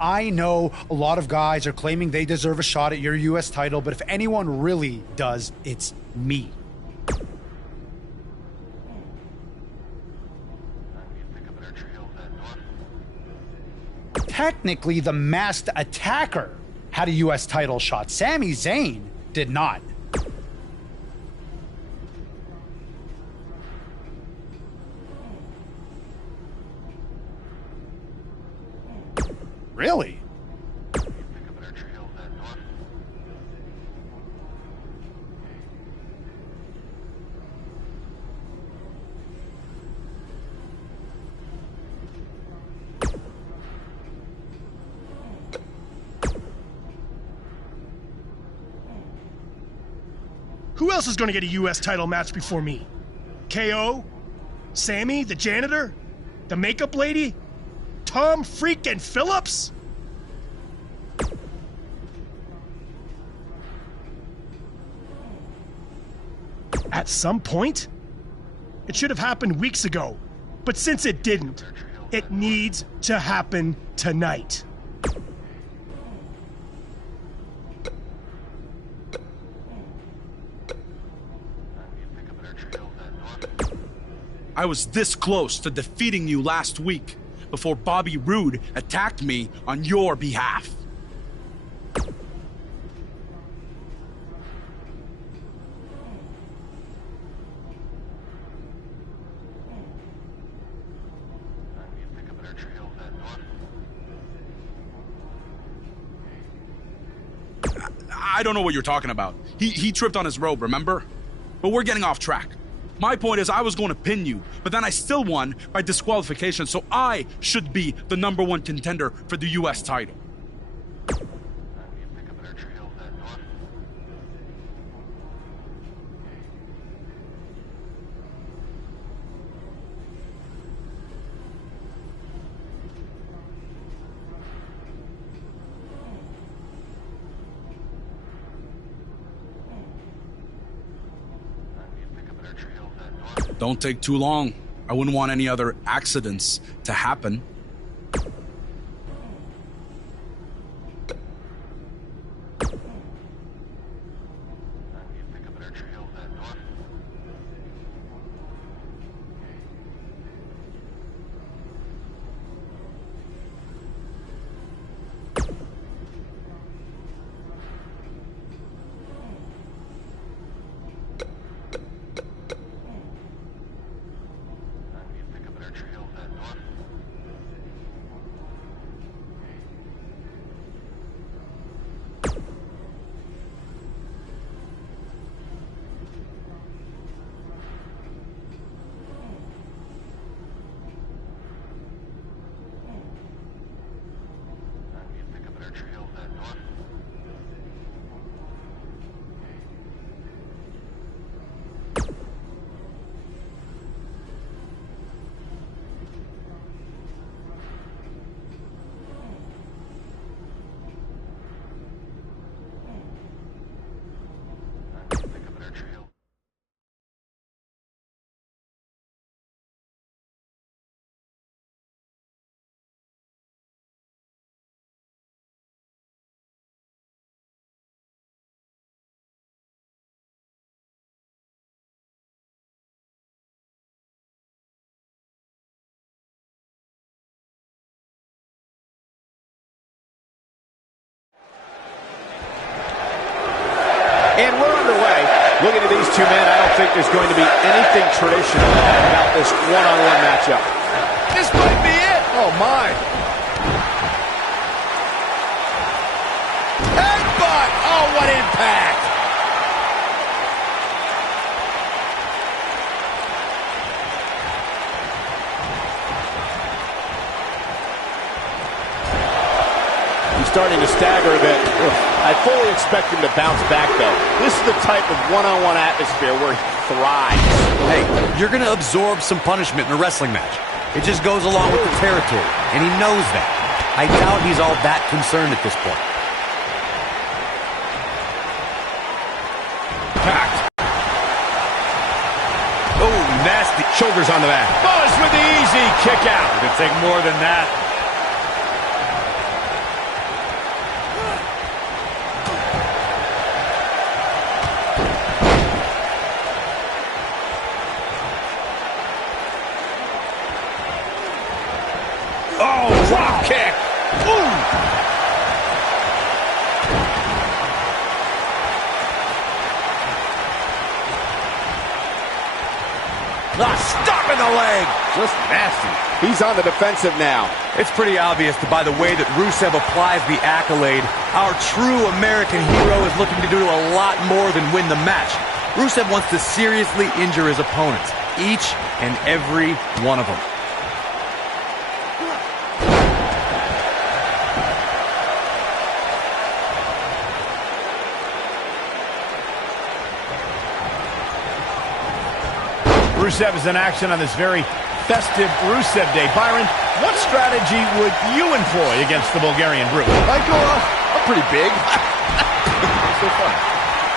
I know a lot of guys are claiming they deserve a shot at your US title, but if anyone really does, it's me. Technically, the Masked Attacker had a US title shot. Sami Zayn did not. Really? Who else is going to get a U.S. title match before me? KO? Sammy, the janitor? The makeup lady? Tom freaking Phillips? At some point? It should have happened weeks ago. But since it didn't, it needs to happen tonight. I was this close to defeating you last week before Bobby Roode attacked me on your behalf. I don't know what you're talking about. He tripped on his robe, remember? But we're getting off track. My point is I was going to pin you, but then I still won by disqualification, so I should be the #1 contender for the US title. Don't take too long. I wouldn't want any other accidents to happen. And we're underway. Looking at these two men, I don't think there's going to be anything traditional about this one-on-one matchup. This might be it. Oh, my. Headbutt. Oh, what impact. He's starting to stagger a bit. I fully expect him to bounce back, though. This is the type of one-on-one atmosphere where he thrives. Hey, you're going to absorb some punishment in a wrestling match. It just goes along with the territory, and he knows that. I doubt he's all that concerned at this point. Packed. Oh, nasty. Shoulders on the mat. Buzz with the easy kick out. It could take more than that. Stop in the leg. Just nasty. He's on the defensive now. It's pretty obvious that by the way that Rusev applies the accolade, our true American hero is looking to do a lot more than win the match. Rusev wants to seriously injure his opponents, each and every one of them. Rusev is in action on this very festive Rusev Day. Byron, what strategy would you employ against the Bulgarian Brute? I'm pretty big. So fun.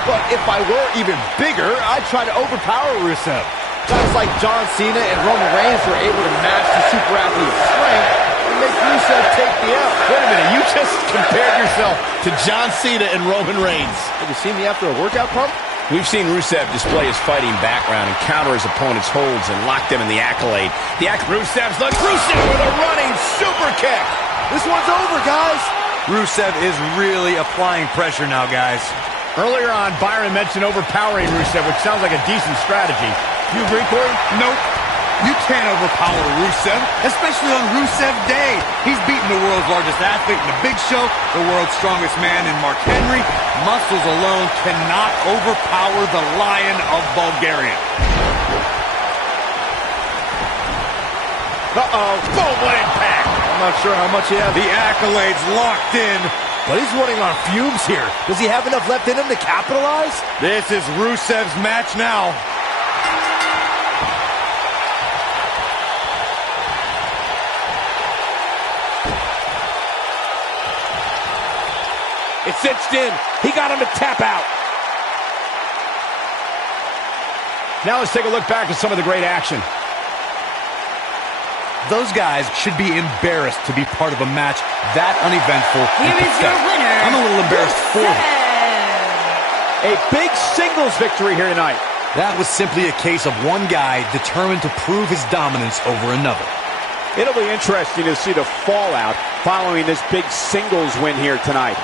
But if I were even bigger, I'd try to overpower Rusev. Guys like John Cena and Roman Reigns were able to match the super athlete's strength and make Rusev take the L. Wait a minute, you just compared yourself to John Cena and Roman Reigns. Have you seen me after a workout pump? We've seen Rusev display his fighting background and counter his opponent's holds and lock them in the accolade. Rusev's look. Rusev with a running super kick. This one's over, guys. Rusev is really applying pressure now, guys. Earlier on, Byron mentioned overpowering Rusev, which sounds like a decent strategy. Do you agree, Corey? Nope. You can't overpower Rusev, especially on Rusev Day. He's beaten the world's largest athlete in the Big Show, the world's strongest man in Mark Henry. Muscles alone cannot overpower the Lion of Bulgaria. Uh-oh. Boom, what impact. I'm not sure how much he has. The accolade's locked in. But he's running on fumes here. Does he have enough left in him to capitalize? This is Rusev's match now. It's cinched in. He got him to tap out. Now let's take a look back at some of the great action. Those guys should be embarrassed to be part of a match that uneventful. Here is your winner. I'm a little embarrassed for them. A big singles victory here tonight. That was simply a case of one guy determined to prove his dominance over another. It'll be interesting to see the fallout following this big singles win here tonight.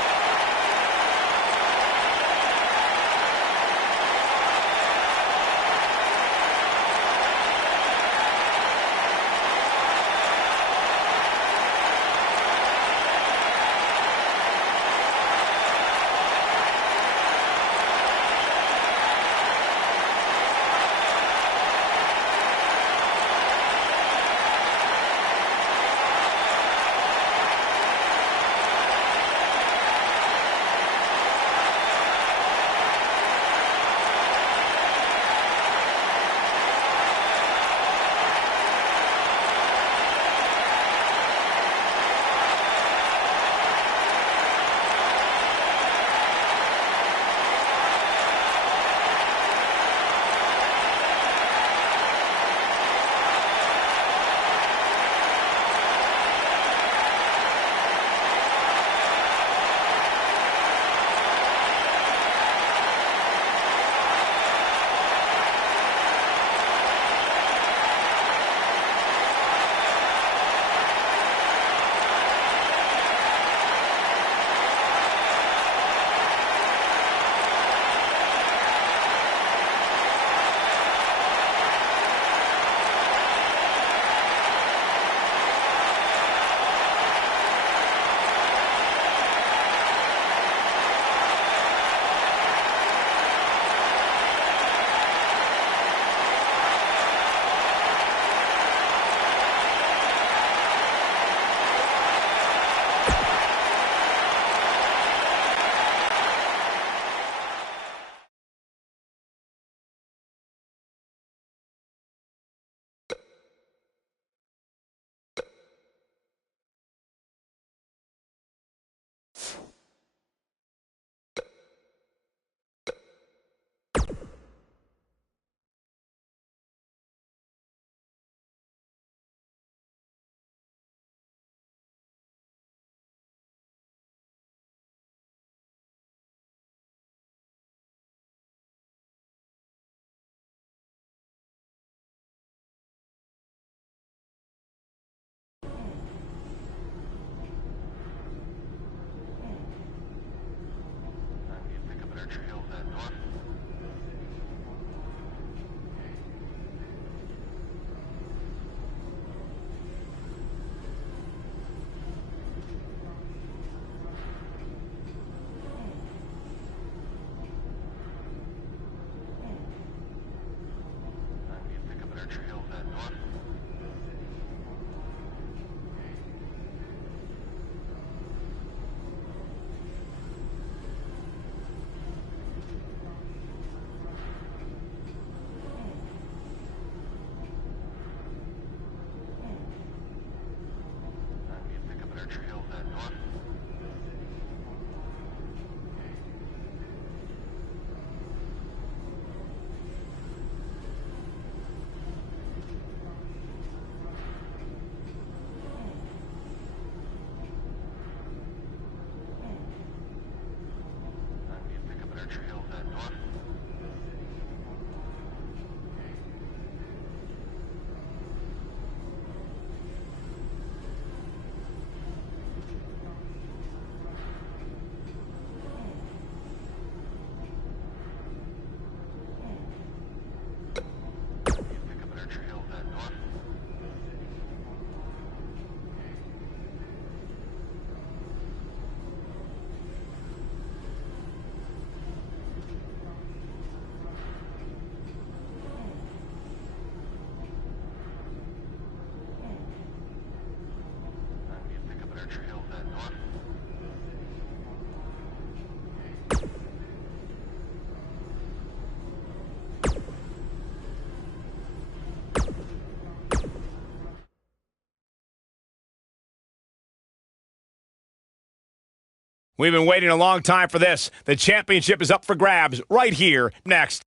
We've been waiting a long time for this. The championship is up for grabs right here next.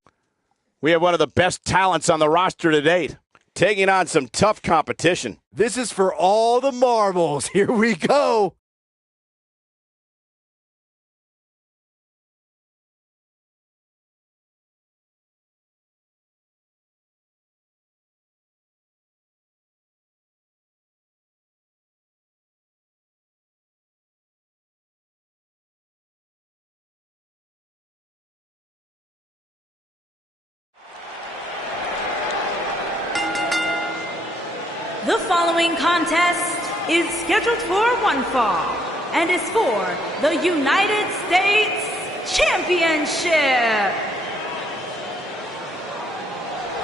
We have one of the best talents on the roster to date, taking on some tough competition. This is for all the marbles. Here we go. The following contest is scheduled for one fall and is for the United States Championship.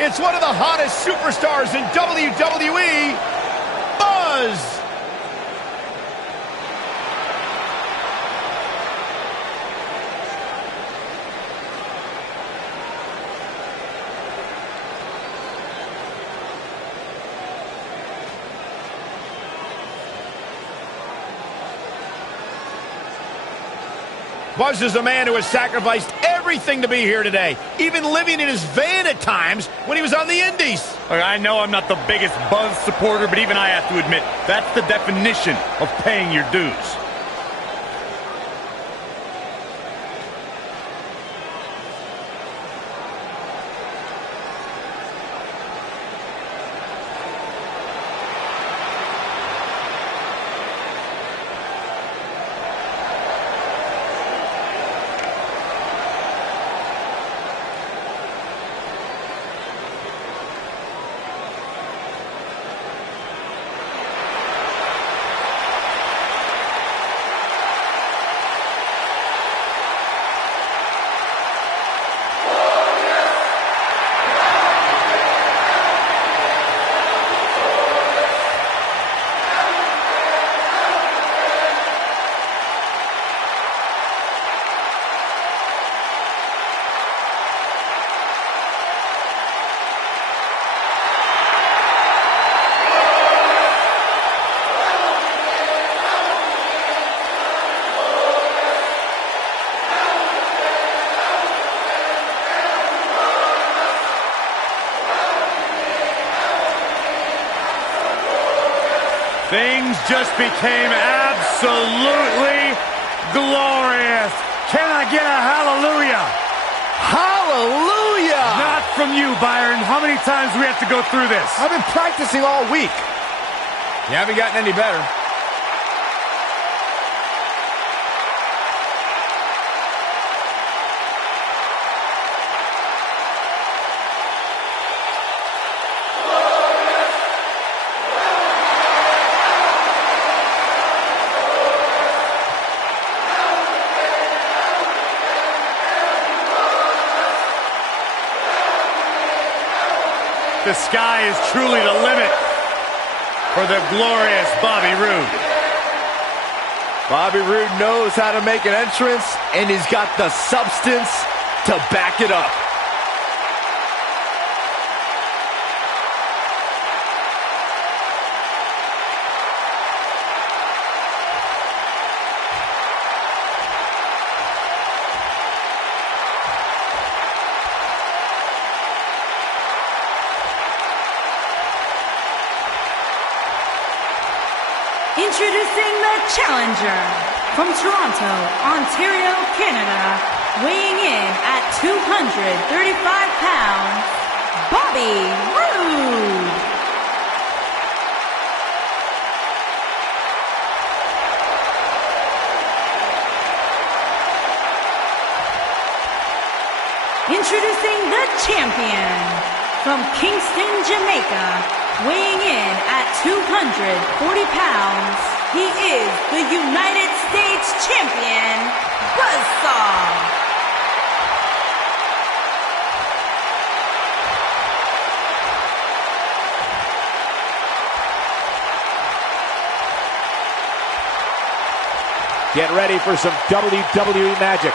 It's one of the hottest superstars in WWE, Buzz. Buzz is a man who has sacrificed everything to be here today, even living in his van at times when he was on the Indies. Look, I know I'm not the biggest Buzz supporter, but even I have to admit, that's the definition of paying your dues. Things just became absolutely glorious. Can I get a hallelujah? Hallelujah! Not from you, Byron. How many times do we have to go through this? I've been practicing all week. You haven't gotten any better. The sky is truly the limit for the glorious Bobby Roode. Bobby Roode knows how to make an entrance, and he's got the substance to back it up. Introducing the challenger from Toronto, Ontario, Canada, weighing in at 235 pounds, Bobby Roode. Introducing the champion from Kingston, Jamaica, weighing in at 240 pounds, he is the United States Champion, Buzzsaw. Get ready for some WWE magic.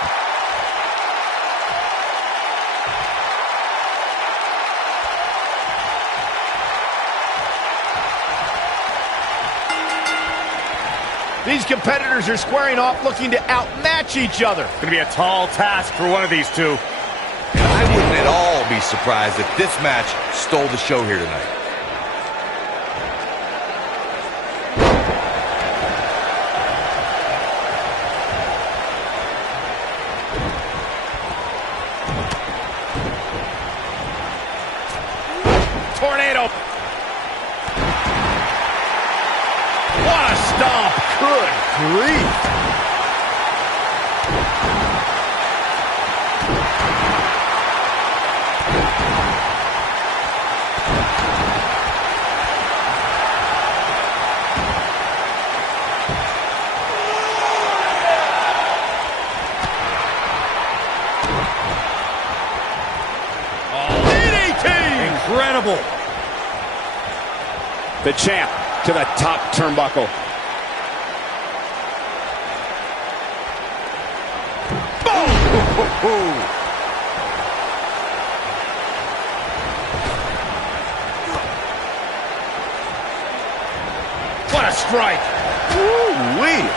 These competitors are squaring off looking to outmatch each other. It's going to be a tall task for one of these two. And I wouldn't at all be surprised if this match stole the show here tonight. Tornado. What a stomp. Good grief. Incredible. The champ to the top turnbuckle. Boom! What a strike! Woo-wee!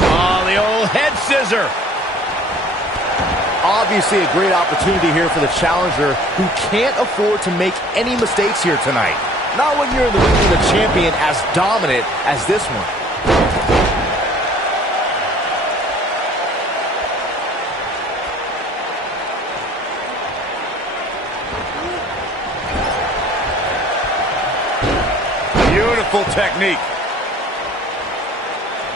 Oh, the old head scissor! Obviously a great opportunity here for the challenger who can't afford to make any mistakes here tonight. Not when you're in the ring with a champion as dominant as this one. Beautiful technique.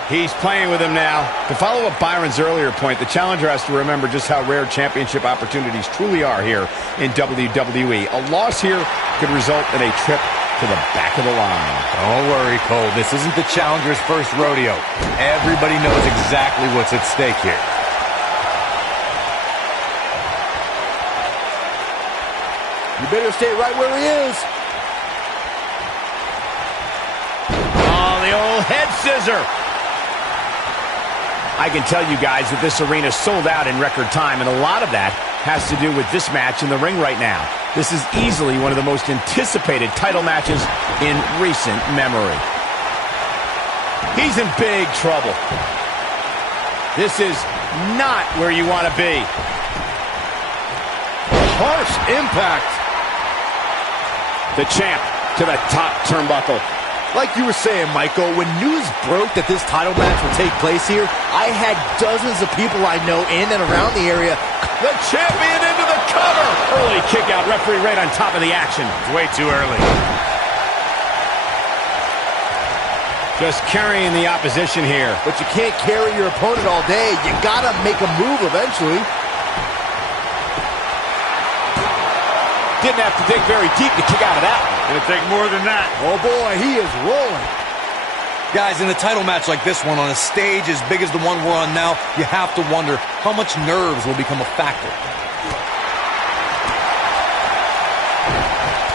He's playing with him now. To follow up Byron's earlier point, the challenger has to remember just how rare championship opportunities truly are here in WWE. A loss here could result in a trip to the back of the line. Don't worry, Cole. This isn't the challenger's first rodeo. Everybody knows exactly what's at stake here. You better stay right where he is. Oh, the old head scissor. I can tell you guys that this arena sold out in record time, and a lot of that has to do with this match in the ring right now. This is easily one of the most anticipated title matches in recent memory. He's in big trouble. This is not where you want to be. Harsh impact. The champ to the top turnbuckle. Like you were saying, Michael, when news broke that this title match would take place here, I had dozens of people I know in and around the area. The champion into the cover! Early kick out, referee right on top of the action. It's way too early. Just carrying the opposition here. But you can't carry your opponent all day. You gotta make a move eventually. Didn't have to dig very deep to kick out of that one. It'll take more than that. Oh boy, he is rolling. Guys, in a title match like this one, on a stage as big as the one we're on now, you have to wonder how much nerves will become a factor.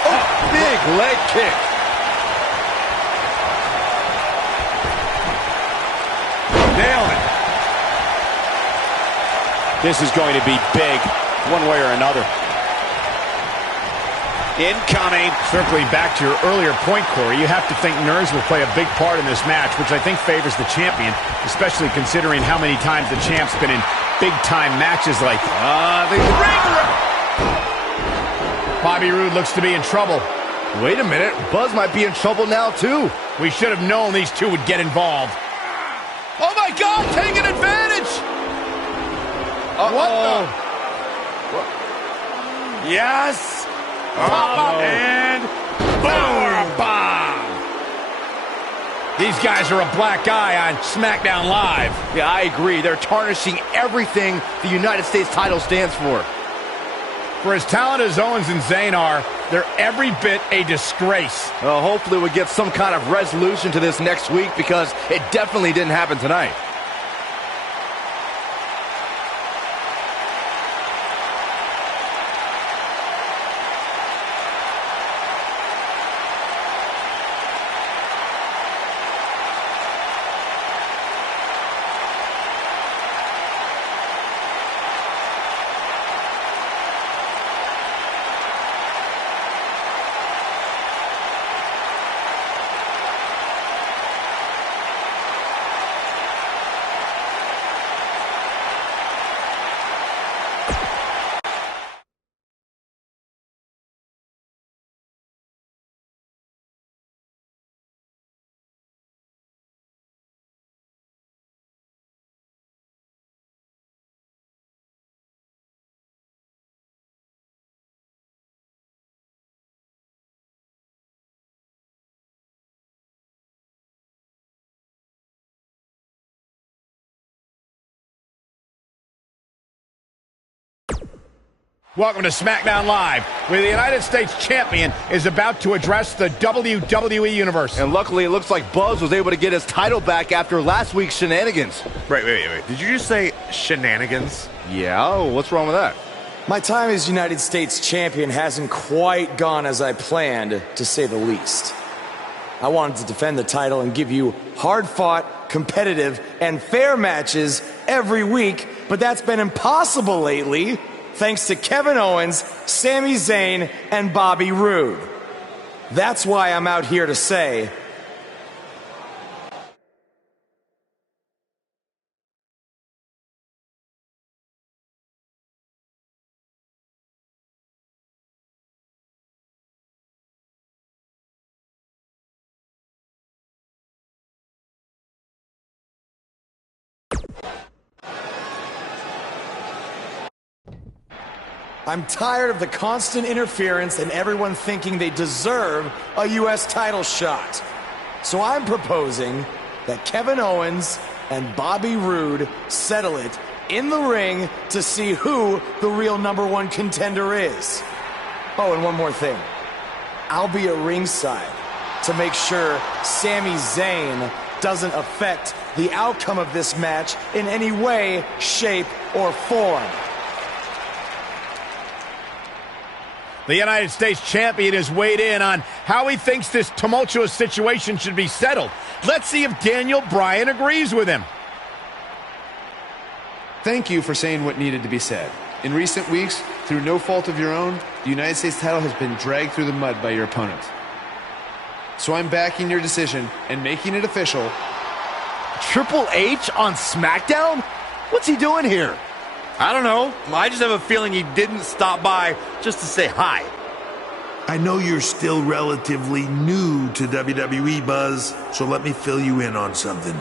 Oh, big leg kick. Nailed it. This is going to be big, one way or another. Incoming. Circling back to your earlier point, Corey, you have to think nerves will play a big part in this match, which I think favors the champion, especially considering how many times the champ's been in big-time matches like the ring. Bobby Roode looks to be in trouble. Wait a minute, Buzz might be in trouble now, too. We should have known these two would get involved. Oh, my God, taking advantage! What the? Yes! And boom! Bomb! These guys are a black eye on SmackDown Live. Yeah, I agree. They're tarnishing everything the United States title stands for. For as talented as Owens and Zayn are, they're every bit a disgrace. Well, hopefully we'll get some kind of resolution to this next week, because it definitely didn't happen tonight. Welcome to SmackDown Live, where the United States Champion is about to address the WWE Universe. And luckily, it looks like Buzz was able to get his title back after last week's shenanigans. Wait. Did you just say shenanigans? Yeah, what's wrong with that? My time as United States Champion hasn't quite gone as I planned, to say the least. I wanted to defend the title and give you hard-fought, competitive, and fair matches every week, but that's been impossible lately, thanks to Kevin Owens, Sami Zayn, and Bobby Roode. That's why I'm out here to say, I'm tired of the constant interference and everyone thinking they deserve a U.S. title shot. So I'm proposing that Kevin Owens and Bobby Roode settle it in the ring to see who the real #1 contender is. Oh, and one more thing. I'll be at ringside to make sure Sami Zayn doesn't affect the outcome of this match in any way, shape, or form. The United States Champion has weighed in on how he thinks this tumultuous situation should be settled. Let's see if Daniel Bryan agrees with him. Thank you for saying what needed to be said. In recent weeks, through no fault of your own, the United States title has been dragged through the mud by your opponent. So I'm backing your decision and making it official. Triple H on SmackDown? What's he doing here? I don't know. I just have a feeling he didn't stop by just to say hi. I know you're still relatively new to WWE, Buzz, so let me fill you in on something.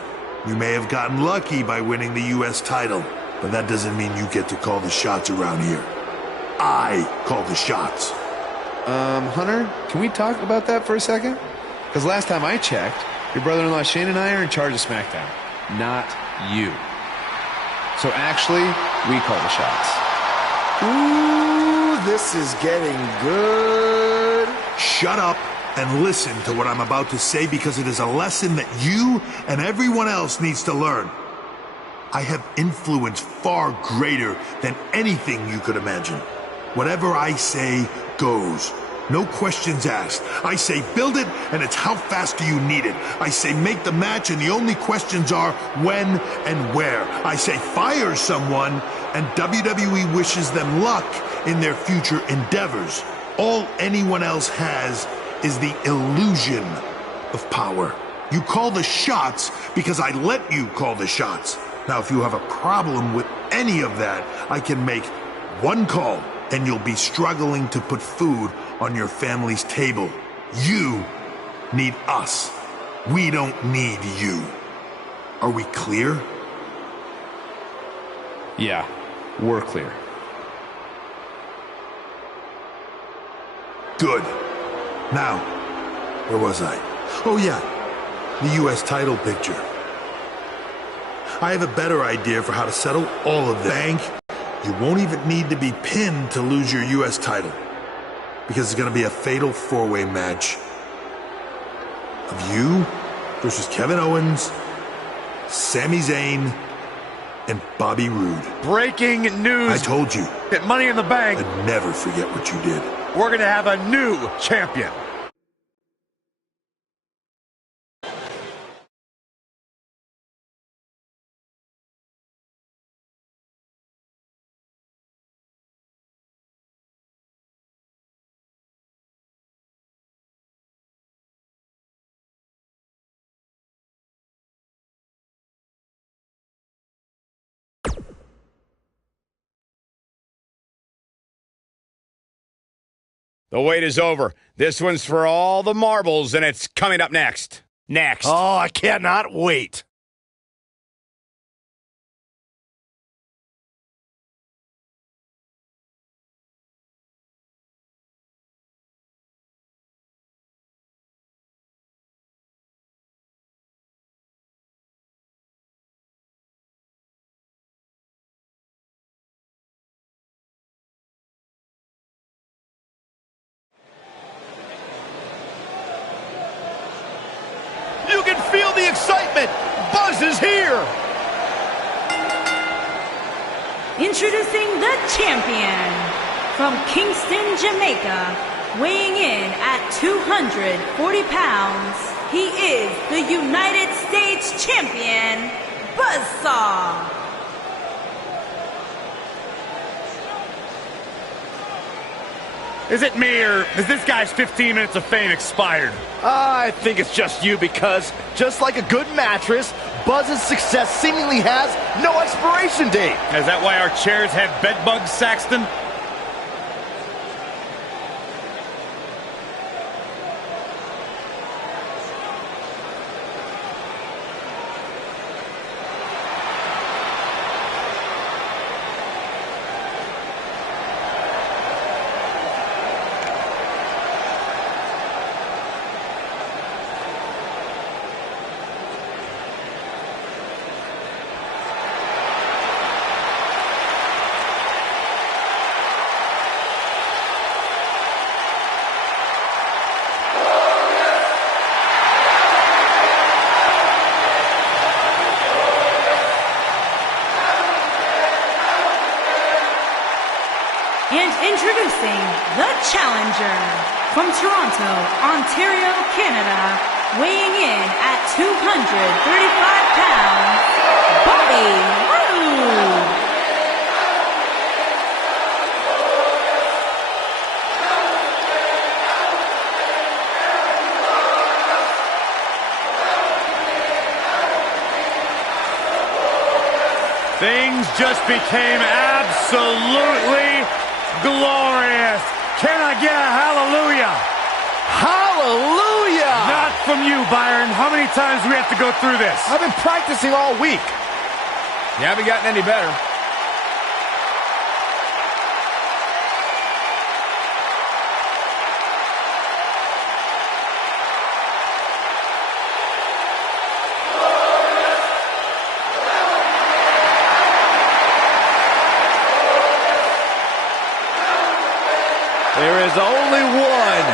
You may have gotten lucky by winning the U.S. title, but that doesn't mean you get to call the shots around here. I call the shots. Hunter, can we talk about that for a second? Because last time I checked, your brother-in-law Shane and I are in charge of SmackDown, not you. So actually, we call the shots. Ooh, this is getting good. Shut up and listen to what I'm about to say, because it is a lesson that you and everyone else needs to learn. I have influence far greater than anything you could imagine. Whatever I say goes. No questions asked. I say build it, and it's how fast do you need it. I say make the match, and the only questions are when and where. I say fire someone, and WWE wishes them luck in their future endeavors. All anyone else has is the illusion of power. You call the shots because I let you call the shots. Now, if you have a problem with any of that, I can make one call, and you'll be struggling to put food on your family's table. You need us. We don't need you. Are we clear? Yeah, we're clear. Good. Now, where was I? Oh yeah, the U.S. title picture. I have a better idea for how to settle all of this. Bank, you won't even need to be pinned to lose your U.S. title, because it's going to be a fatal four-way match of you versus Kevin Owens, Sami Zayn, and Bobby Roode. Breaking news. I told you. At Money in the Bank, I'd never forget what you did. we're going to have a new champion. The wait is over. This one's for all the marbles, and it's coming up next. Next. Oh, I cannot wait. Buzz is here. Introducing the champion from Kingston, Jamaica, weighing in at 240 pounds, he is the United States champion, Buzzsaw. Is it me, or has this guy's 15 minutes of fame expired? I think it's just you, because just like a good mattress, Buzz's success seemingly has no expiration date. Is that why our chairs have bed bugs, Saxton? And introducing the challenger from Toronto, Ontario, Canada, weighing in at 235 pounds, Bobby Roode. Things just became absolutely glorious. Can I get a hallelujah? Hallelujah! Not from you, Byron. How many times do we have to go through this? I've been practicing all week. You haven't gotten any better. There is only one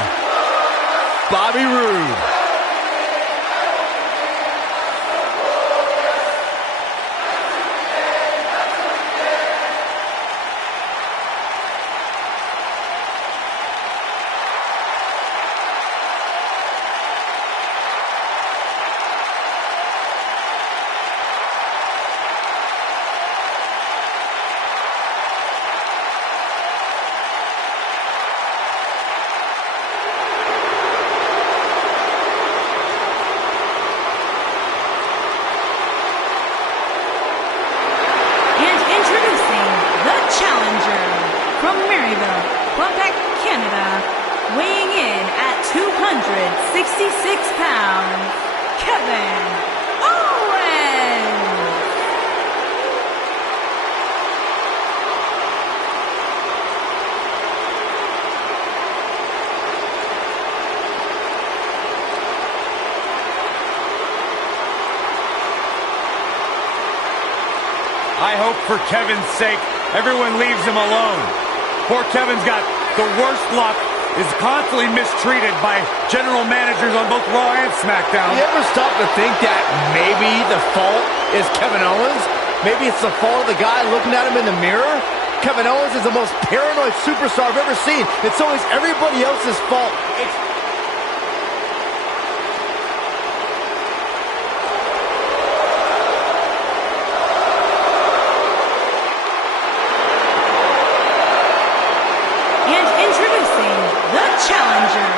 Bobby Roode. From Maryville, Quebec, Canada, weighing in at 266 pounds, Kevin Owens. I hope for Kevin's sake, everyone leaves him alone. Poor Kevin's got the worst luck, is constantly mistreated by general managers on both Raw and SmackDown. You ever stop to think that maybe the fault is Kevin Owens? Maybe it's the fault of the guy looking at him in the mirror? Kevin Owens is the most paranoid superstar I've ever seen. It's always everybody else's fault. Challenger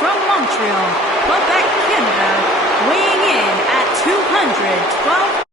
from Montreal, Quebec, Canada, weighing in at 212